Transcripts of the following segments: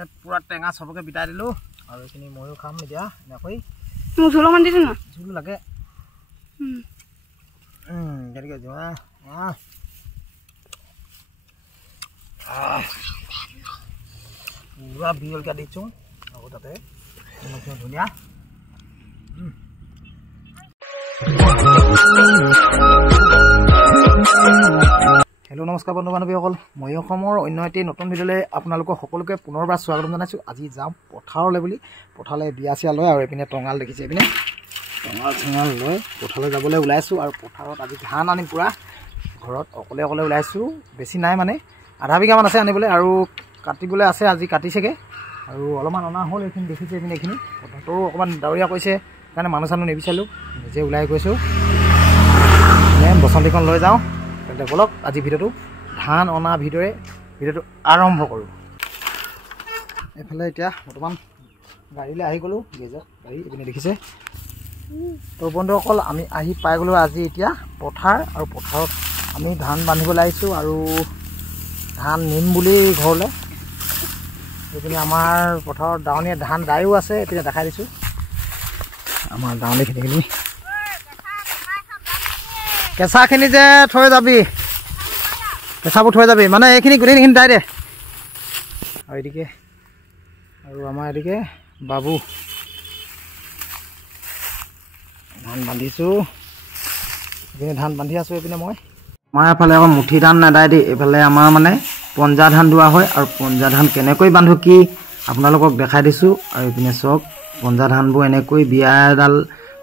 এইপিনে পুৰা টেঙা চবকে বিটাই দিলোঁ আৰু এইখিনি ময়ো খাম এতিয়া এনেকৈ মোক ঝোল অকণমান দিছে না ঝোল লাগে কেনেকৈ যোৱা পুৰা বিয়লকৈ দিছোঁ আকৌ তাতে ধুনীয়া হেল্ল' নমস্কাৰ বন্ধু বান্ধৱীসকল মই অসমৰ অন্য এটি নতুন ভিডিঅ'লৈ আপোনালোকক সকলোকে পুনৰবাৰ স্বাগতম জনাইছোঁ আজি যাওঁ পথাৰলৈ বুলি পথাৰলৈ বিয়া চিয়া লৈ আৰু এইপিনে টঙাল দেখিছে এইপিনে টঙাল লৈ পথাৰলৈ যাবলৈ ওলাইছোঁ আৰু পথাৰত আজি ধান আনিম পূৰা ঘৰত অকলে ওলাইছোঁ বেছি নাই মানে আধা বিঘামান আছে আনিবলৈ আৰু কাটিবলৈ আছে আজি কাটিছেগৈ আৰু অলপমান অনা হ'ল এইখিনি দেখিছে এইপিনে এইখিনি বতৰো অকণমান ডাৱৰীয়া কৰিছে সেইকাৰণে মানুহ চানুহ নিবিচাৰিলোঁ নিজে ওলাই গৈছোঁ বসন্তীখন লৈ যাওঁ তেন্তে বলক আজি ভিডিঅ'টো ধান অনা ভিডিঅ'টো আৰম্ভ কৰোঁ এইফালে এতিয়া বৰ্তমান গাড়ীলৈ আহি গ'লোঁ গেজত গাড়ী এইপিনে দেখিছে তো বন্ধুসকল আমি আহি পাই গ'লোঁ আজি এতিয়া পথাৰ আৰু পথাৰত আমি ধান বান্ধিবলৈ আহিছোঁ আৰু ধান নিম বুলি ঘৰলৈ এইপিনে আমাৰ পথাৰত দাৱনীয়া ধান দায়ো আছে এইপিনে দেখাই দিছোঁ আমাৰ দাৱনীখিনিখিনি কেঁচাখিনি যে থৈ যাবি কেঁচাবোৰ থৈ যাবি মানে এইখিনি গোটেইখিনি দাই দে আৰু এদিকে আৰু আমাৰ এদিকে বাবু ধান বান্ধিছোঁ এইপিনে ধান বান্ধি আছোঁ এইপিনে মই আমাৰ এফালে আকৌ মুঠি ধান নাদাই দেই এইফালে আমাৰ মানে পঞ্জা ধান দোৱা হয় আৰু পঞ্জা ধান কেনেকৈ বান্ধো কি আপোনালোকক দেখাই দিছোঁ আৰু এইপিনে চাওক পঞ্জা ধানবোৰ এনেকৈ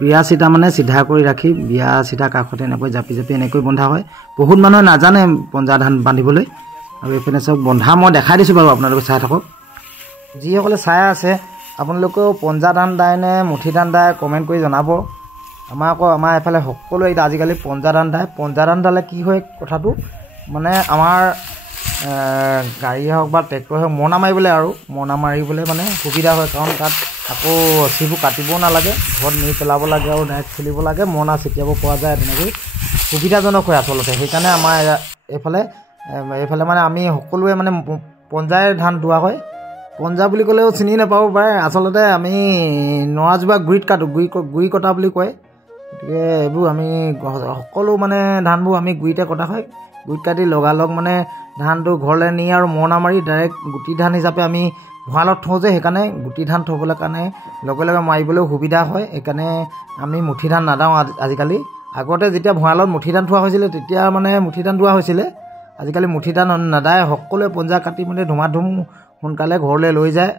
বিয়া চিতা মানে চিধা কৰি ৰাখি বিয়া চিধা কাষতে এনেকৈ জাপি এনেকৈ বন্ধা হয় বহুত মানুহে নাজানে পঞ্জা ধান বান্ধিবলৈ আৰু এইপিনে চাওক বন্ধা মই দেখাই দিছোঁ বাৰু আপোনালোকে চাই থাকক যিসকলে চাই আছে আপোনালোকেও পঞ্জা ধান দায় নে মুঠি ধান দায় কমেণ্ট কৰি জনাব আমাৰ এইফালে সকলোৱে এতিয়া আজিকালি পঞ্জা ধান দায় পঞ্জা ধান দালে কি হয় কথাটো মানে আমাৰ গাড়ী হওক বা ট্ৰেক্টৰ হওক মৰণা মাৰিবলৈ মানে সুবিধা হয় কাৰণ তাত আকৌ ৰছীবোৰ কাটিবও নালাগে ঘৰত নি পেলাব লাগে আৰু ডাইৰেক্ট খুলিব লাগে মৰণা ছিটিয়াব পৰা যায় তেনেকৈ সুবিধাজনক হয় আচলতে সেইকাৰণে আমাৰ এইফালে মানে আমি সকলোৱে মানে পঞ্জাই ধান দোৱা হয় পঞ্জা বুলি ক'লেও চিনি নাপাব পাৰে আচলতে আমি নৰাজোপা গুৰিত কাটোঁ গুৰি কটা বুলি কয় গতিকে এইবোৰ আমি সকলো মানে ধানবোৰ আমি গুৰিতে কটা হয় গুৰিত কাটি লগালগ মানে ধানটো ঘৰলৈ নি আৰু মৰণা মাৰি ডাইৰেক্ট গুটি ধান হিচাপে আমি ভঁৰালত থওঁ যে সেইকাৰণে গুটি ধান থ'বলৈ কাৰণে লগে মাৰিবলৈও সুবিধা হয় সেইকাৰণে আমি মুঠি ধান নাদাওঁ আজিকালি আগতে যেতিয়া ভঁৰালত মুঠি ধান থোৱা হৈছিলে তেতিয়া মানে মুঠি ধান দোৱা হৈছিলে আজিকালি মুঠি ধান নাদায় সকলোৱে পঞ্জা কাটি মানে ধুমাধুম সোনকালে ঘৰলৈ লৈ যায়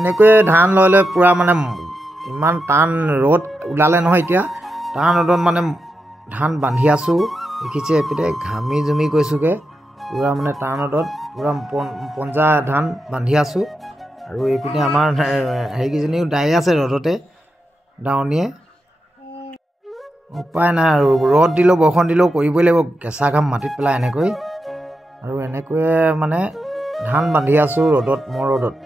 এনেকৈয়ে ধান লৈ পূৰা মানে ইমান টান ৰ'দ ওলালে নহয় এতিয়া টান ৰ'দত মানে ধান বান্ধি আছোঁ দেখিছে এইপিনে ঘামি জুমি গৈছোঁগৈ পূৰা মানে টান ৰ'দত পূৰা পঞ্জা ধান বান্ধি আছোঁ আৰু এইপিনে আমাৰ হেৰিকেইজনীও দাই আছে ৰ'দতে দাৱনীয়ে উপায় নাই আৰু ৰ'দ দিলেও বৰষুণ দিলেও কৰিবই লাগিব কেঁচা ঘাম মাটিত পেলাই এনেকৈ আৰু এনেকৈয়ে মানে ধান বান্ধি আছোঁ ৰ'দত মোৰ ৰ'দত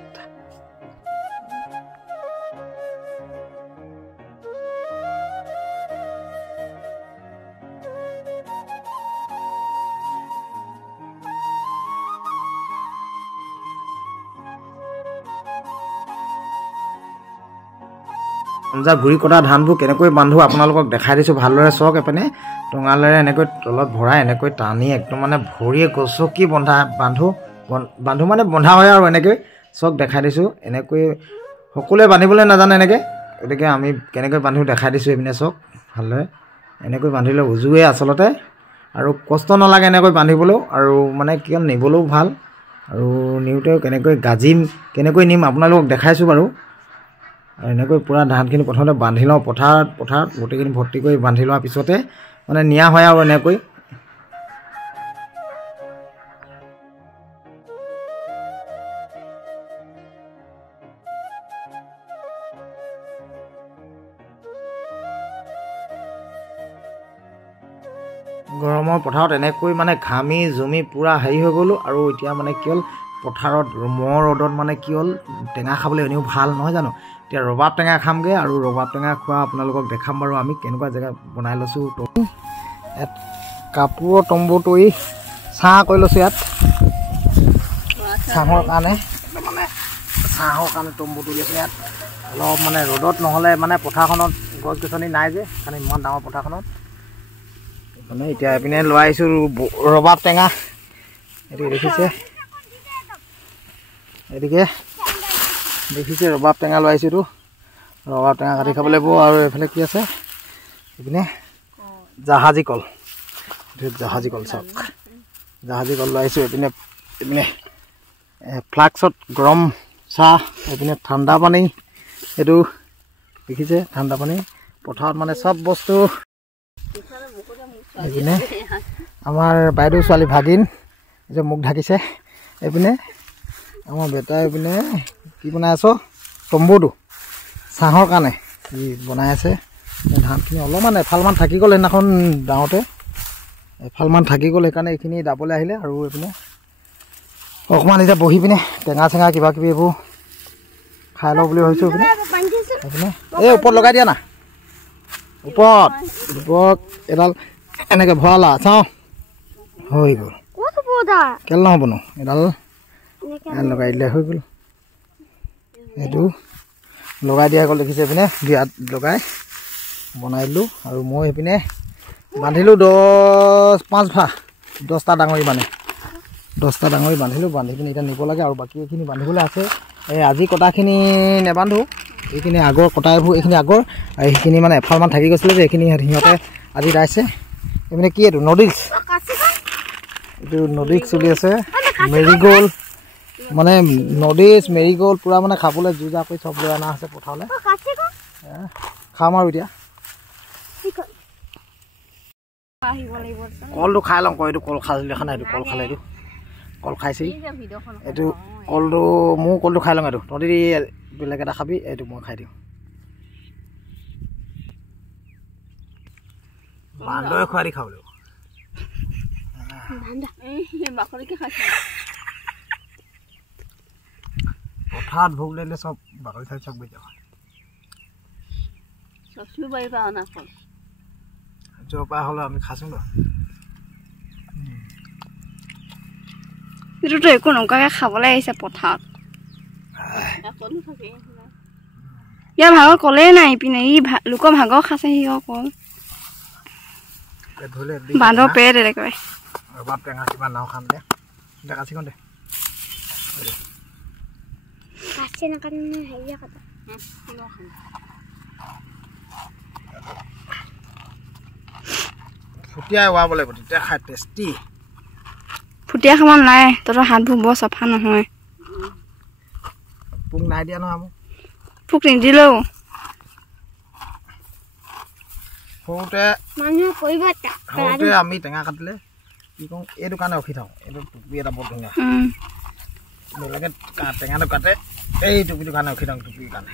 পঞ্জা গুৰি কটা ধানবোৰ কেনেকৈ বান্ধো আপোনালোকক দেখাই দিছোঁ ভালদৰে চাওক এপিনে টঙালেৰে এনেকৈ তলত ভৰাই এনেকৈ টানি একদম মানে ভৰিয়ে গচকি বান্ধো মানে বন্ধা হয় আৰু এনেকৈ চাওক দেখাই দিছোঁ এনেকৈ সকলোৱে বান্ধিবলৈ নাজানে এনেকৈ গতিকে আমি কেনেকৈ বান্ধো দেখাই দিছোঁ এইপিনে চাওক ভালদৰে এনেকৈ বান্ধিলে উজুৱে আচলতে আৰু কষ্ট নালাগে এনেকৈ বান্ধিবলৈও আৰু মানে কি হ'ল নিবলৈও ভাল আৰু নিওঁতেও কেনেকৈ নিম আপোনালোকক দেখাইছোঁ বাৰু আৰু এনেকৈ পূৰা ধানখিনি প্ৰথমতে বান্ধি লওঁ পথাৰত গোটেইখিনি ভৰ্তি কৰি বান্ধি লোৱাৰ পিছতে মানে নিয়া হয় আৰু এনেকৈ গৰমৰ পথাৰত এনেকৈ মানে ঘামি জুমি পূৰা হেৰি হৈ গ'লোঁ আৰু এতিয়া মানে কি হ'ল পথাৰত ৰ'দত মানে কি হ'ল টেঙা খাবলৈ এনেও ভাল নহয় জানো এতিয়া ৰবাব টেঙা খামগৈ আৰু ৰবাব টেঙা খোৱা আপোনালোকক দেখাম বাৰু আমি কেনেকুৱা জেগাত বনাই লৈছোঁ ইয়াত কাপোৰৰ তম্বু তৰি ছাঁ কৰি লৈছোঁ ইয়াত ছাঁহৰ কাৰণে তম্বু তৰি লৈছোঁ ইয়াত অলপ মানে ৰ'দত নহ'লে মানে পথাৰখনত গছ গছনি নাই যে সেইকাৰণে ইমান ডাঙৰ পথাৰখনত মানে এতিয়া এইপিনে লৈ আহিছোঁ ৰবাব টেঙা এইটো দেখিছে ৰবাব টেঙা লৈ আহিছোঁতো ৰবাব টেঙা কাটি খাব লাগিব আৰু এইফালে কি আছে এইপিনে জাহাজী কল চাওক জাহাজী কল লৈ আহিছোঁ এইপিনে ফ্লাক্সত গৰম চাহ এইপিনে ঠাণ্ডা পানী এইটো দেখিছে ঠাণ্ডা পানী পথাৰত মানে চব বস্তু এইপিনে আমাৰ বাইদেউ ছোৱালী ভাগিন যে মুখ ঢাকিছে এইপিনে আমাৰ বেটাই এইপিনে কি বনাই আছ তম্বুটো ছাঁহৰ কাৰণে কি বনাই আছে ধানখিনি অলপমান এফালমান থাকি গ'ল সেইদিনাখন ডাঙৰতে এফালমান থাকি গ'ল সেইকাৰণে এইখিনি দাবলৈ আহিলে আৰু এইপিনে অকণমান এতিয়া বহি পিনে টেঙা চেঙা কিবা কিবি এইবোৰ খাই লওঁ বুলি ভাবিছোঁ এইপিনে এই ওপৰত লগাই দিয়া না ওপৰত এডাল এনেকৈ ভৰালা চাওঁ হৈ গ'ল কেলে নহ'বনো এডাল লগাই দিলে হৈ গ'ল এইটো লগাই দিয়া গ'ল দেখিছে এইপিনে বিয়াত লগাই বনাই দিলোঁ আৰু মই সেইপিনে বান্ধিলোঁ 10টা ডাঙৰি মানে 10টা ডাঙৰি বান্ধিলোঁ বান্ধি পিনে এতিয়া নিব লাগে আৰু বাকী এইখিনি বান্ধিবলৈ আছে এই আজি কটাখিনি নেবান্ধো এইখিনি আগৰ কটাইবোৰ এইখিনি আগৰ আৰু সেইখিনি মানে এফালমান থাকি গৈছিলে যে এইখিনি সিহঁতে আজি দাইছে এইপিনে কি এইটো নডিলছ এইটো নডিলছ চলি আছে মেৰিগ'ল্ড মানে নডিলছ মেৰিগ'ল্ড পূৰা মানে খাবলৈ যুজা কৰি চব লৈ অনা আছে পথাৰলৈ খাম আৰু এতিয়া কলটো খাই লওঁ এইটো কল খাইছিলোঁ দেখা নাই এইটো কল খালে এইটো কল খাইছিল এইটো কলটো মোৰ কলটো খাই লওঁ এইটো তহঁতি বেলেগ এটা খাবি এইটো মই খাই দিওঁ বান্দৰে খোৱাৰি খাব লাগিব পথাৰত ভোগ লাগিলে চব বাকলি চাই চব বেজা হয় জপা হ'লে আমি খাইছোঁ ন এইটোতো একো নকৰাকৈ খাবলৈ আহিছে পথাৰত ইয়াৰ ভাগৰ কলেই নাই ইপিনে লোকৰ ভাগৰ খাইছে সি কল বান্দৰ পেট একেবাৰে ৰবাব টেঙা কিবা নাও খাম দে কাচিখন দে ফুটিয়াই ওৱাব লাগিব তেতিয়া খাই টেষ্টি ফুটিয়া খাব নাই তহঁতৰ হাতবোৰ বৰ চফা নহয় পোক নাই দিয়া নহয় পোক নিদিলেও সৰুতে আমি টেঙা কাটিলে কি কওঁ এইটো কাৰণে ৰখি থাকোঁ এইটো টুপি এটা বৰ ধুনীয়া বেলেগে টেঙাটো কাটে এই টুপিটোৰ কাৰণে ৰখি থাকোঁ টুপিৰ কাৰণে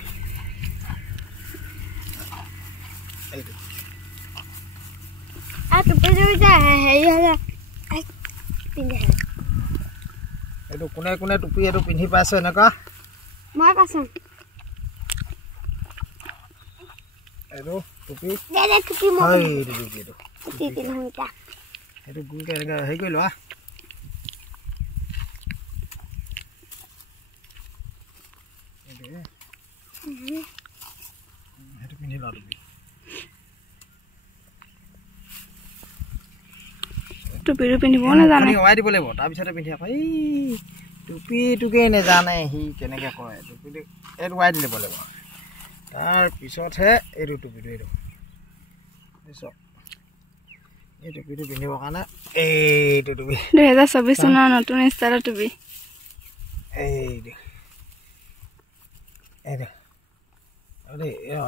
এইটো এইটো কোনে কোনে টুপি এইটো পিন্ধি পাইছে এনেকুৱা এইটো টুপি এইটো গুলকৈ এনেকৈ হেৰি কৰি লোৱা সেইটো পিন্ধি লোৱা টুপি টুপিটো পিন্ধিব নাজানে ওৱাই দিব লাগিব তাৰপিছতে পিন্ধি আকৌ এই টুপিটোকে নেজানে সি কেনেকৈ কয় টুপিটো এইটো ওৱাই দি দিব লাগিব তাৰপিছতহে এইটো টুপিটো এইটো বুজিছ এই টুপিটো পিন্ধিবৰ কাৰণে এইটো টুপি 2024 চনৰ নতুন ষ্টাইলৰ টুপি এইটো এইটো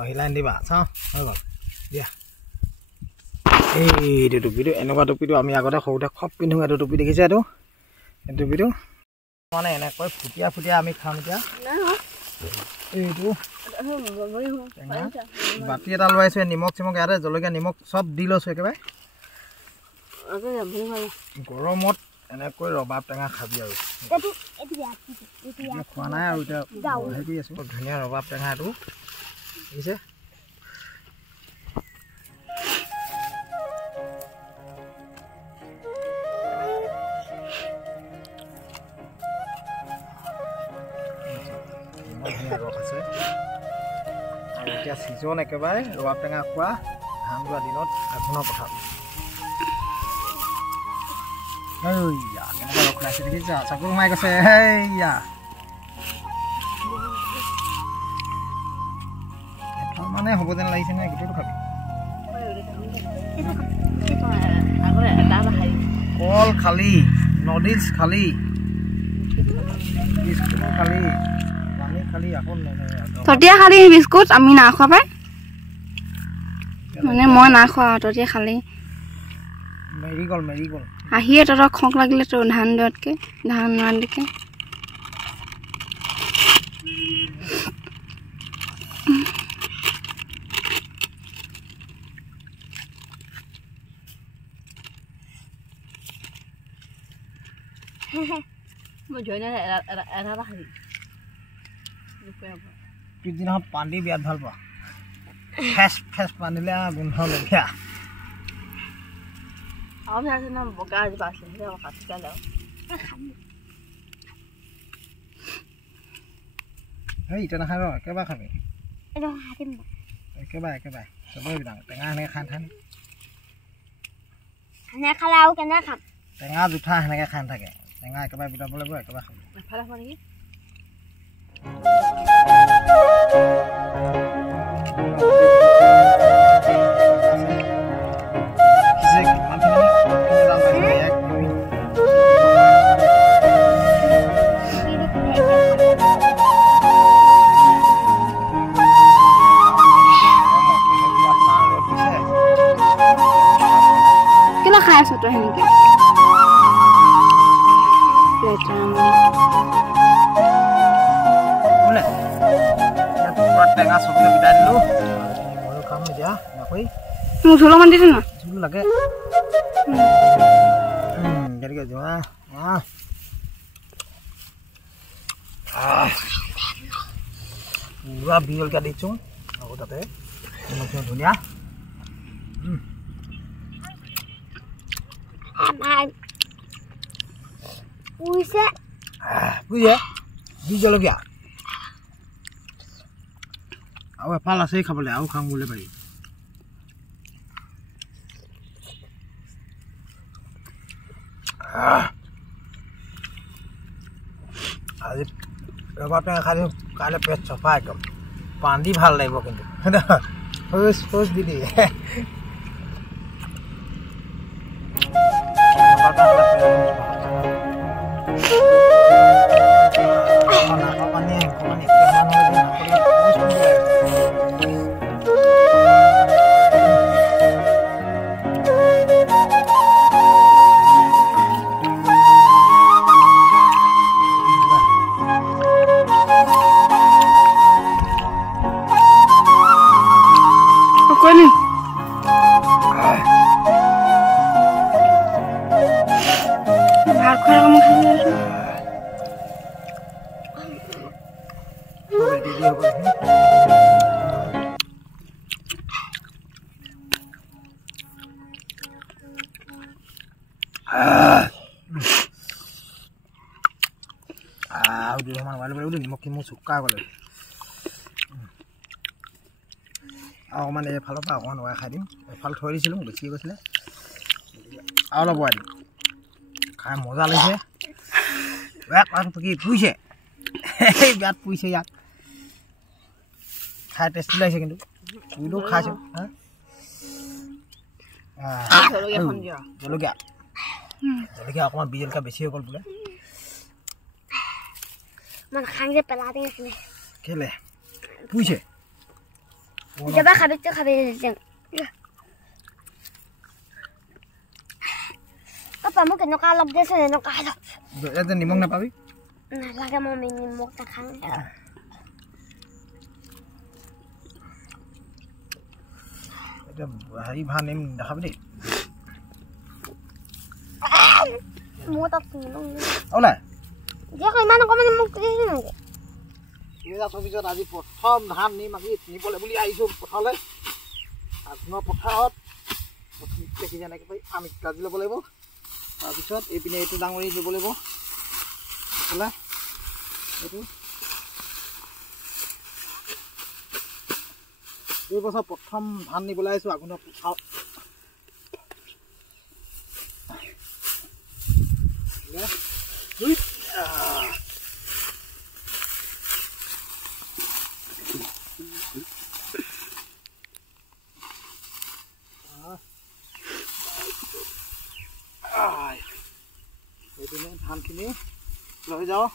হিলাই দিবা চাওঁ হৈ গ'ল দিয়া এইটো টুপিটো এনেকুৱা টুপিটো আমি আগতে সৰুতে খুব পিন্ধো এইটো টুপি দেখিছে এইটো এই টুপিটো মানে এনেকৈ ফুটিয়া ফুটিয়া আমি খাম এতিয়া এইটো বাতি এটা লৈ আহিছোঁ নিমখ চিমখ ইয়াতে জলকীয়া নিমখ চব দি লৈছোঁ একেবাৰে গৰমত এনেকৈ ৰবাব টেঙা খাবি আৰু খোৱা নাই আৰু এতিয়া হেৰি কৰি আছোঁ ধুনীয়া ৰবাব টেঙা এইটো দেখিছে ৰস আছে আৰু এতিয়া ছিজন একেবাৰে ৰবাব টেঙা খোৱা ধান ৰোৱা দিনত আঘোণৰ পথাৰ কেনেকৈ ৰস ওলাইছে দেখিছা চকু সোমাই গৈছে হেয়া মানে হ'ব যেন লাগিছে নহয় গোটেইটো খাবি কল খালি নডিলছ খালি বিস্কুট খালি পানী খালি আকৌ ততিয়া খালি বিস্কুট আমি না খোৱা পাই মানে মই না খোৱা ততিয়া খালি মেৰিগল আহিয়ে তহঁতক খং লাগিলে তো ধান দোৱাতকে ধান নোৱাতকে পিছদিনাখন পানী বিয়াত ভাল পোৱা ফেচ ফেচ পানীলে গোন্ধ লগীয়া ইটা নাখায় ৰ একেবাৰে খাবি একেবাৰে চবৰে বিলাক টেঙা সেনেকৈ খাই খালে আৰু কেনে খাম টেঙা জোঠা সেনেকৈ খাই থাকে টেঙা একেবাৰে বিটাব লাগিব একেবাৰে খাব নেকি কেলে খাই আছ তই সেনেকে টেঙা চবজি বিটাই দিলোঁ ময়ো খাম এতিয়া নকৰি মোক ঝোল অকণ দিছে না ঝোল লাগে কেনেকৈ যোৱা পুৰা বিয়লকা দিছোঁ আকৌ তাতে ধুনীয়া বুজিছে বি জলকীয়া আৰু এফাল আছেই খাবলৈ আৰু খাম বুলি পাৰি আজি ৰবাব টেঙা খাই দিওঁ কাইলৈ পেট চফা একদম পানী ভাল লাগিব কিন্তু খোজ দি দিয়ে নিমখ চুকা গ'লে অকণমান এইফালৰ পৰা অকণমান ওৱাই খাই দিম এফাল থৈ দিছিলোঁ বেছিকৈ গৈছিলে আৰু অলপ ওৱাই দিম খাই মজা লাগিছে কি পুৰিছে বিৰাট পুৰিছে ইয়াক খাই টেষ্টি লাগিছে কিন্তু পুৰিলেও খাইছোঁ জলকীয়া জলকীয়া অকণমান বি জলকীয়া বেছি হৈ গ'ল বোলে কেলে পুৰিছে নিমখ নাপাবি নালাগে মই নিমখ নাখাওঁ এতিয়া হেৰি ভাত নিম দেখাবি দেই মোৰ তাত ওলাই ইমান অকণমান নিমখ দিছে নেকি পিছত আজি প্ৰথম ধান নিম আমি নিবলৈ বুলি আহিছোঁ পথাৰলৈ আপোনাৰ পথাৰত দেখি যেনেকৈ পাৰি আমি কাজি ল'ব লাগিব তাৰপিছত এইপিনে এইটো ডাঙৰি দিব লাগিব এইফালে এইটো এই বছৰ প্ৰথম ধান নিবলৈ আহিছোঁ আপোনাৰ পথাৰত এইপিনে ধানখিনি লৈ যাওঁ